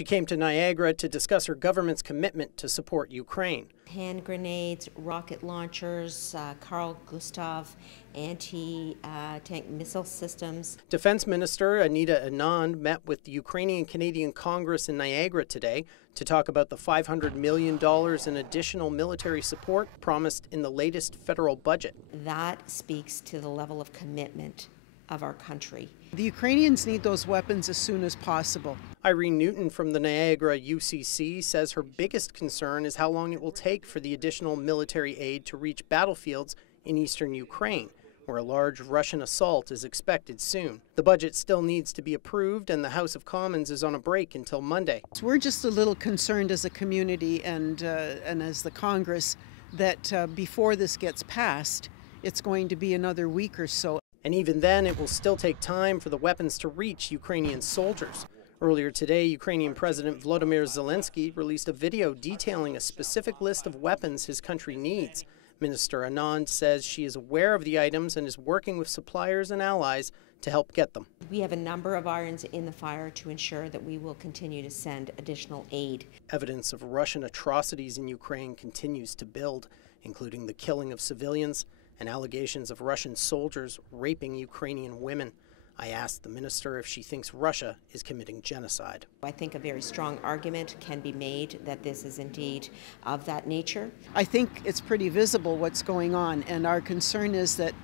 She came to Niagara to discuss her government's commitment to support Ukraine. Hand grenades, rocket launchers, Carl Gustav anti-tank missile systems. Defense Minister Anita Anand met with the Ukrainian Canadian Congress in Niagara today to talk about the $500 million in additional military support promised in the latest federal budget. That speaks to the level of commitment of our country. The Ukrainians need those weapons as soon as possible. Irene Newton from the Niagara UCC says her biggest concern is how long it will take for the additional military aid to reach battlefields in eastern Ukraine, where a large Russian assault is expected soon. The budget still needs to be approved, and the House of Commons is on a break until Monday. So we're just a little concerned as a community and as the Congress that before this gets passed, it's going to be another week or so. And even then, it will still take time for the weapons to reach Ukrainian soldiers. Earlier today, Ukrainian President Volodymyr Zelensky released a video detailing a specific list of weapons his country needs. Minister Anand says she is aware of the items and is working with suppliers and allies to help get them. We have a number of irons in the fire to ensure that we will continue to send additional aid. Evidence of Russian atrocities in Ukraine continues to build, including the killing of civilians and allegations of Russian soldiers raping Ukrainian women. I asked the minister if she thinks Russia is committing genocide. I think a very strong argument can be made that this is indeed of that nature. I think it's pretty visible what's going on, and our concern is that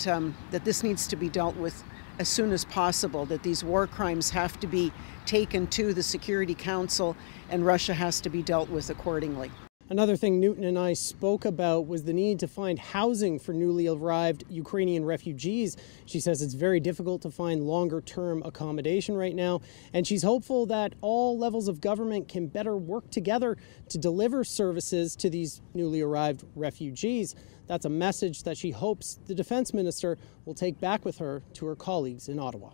this needs to be dealt with as soon as possible, that these war crimes have to be taken to the Security Council and Russia has to be dealt with accordingly. Another thing Newton and I spoke about was the need to find housing for newly arrived Ukrainian refugees. She says it's very difficult to find longer-term accommodation right now, and she's hopeful that all levels of government can better work together to deliver services to these newly arrived refugees. That's a message that she hopes the defense minister will take back with her to her colleagues in Ottawa.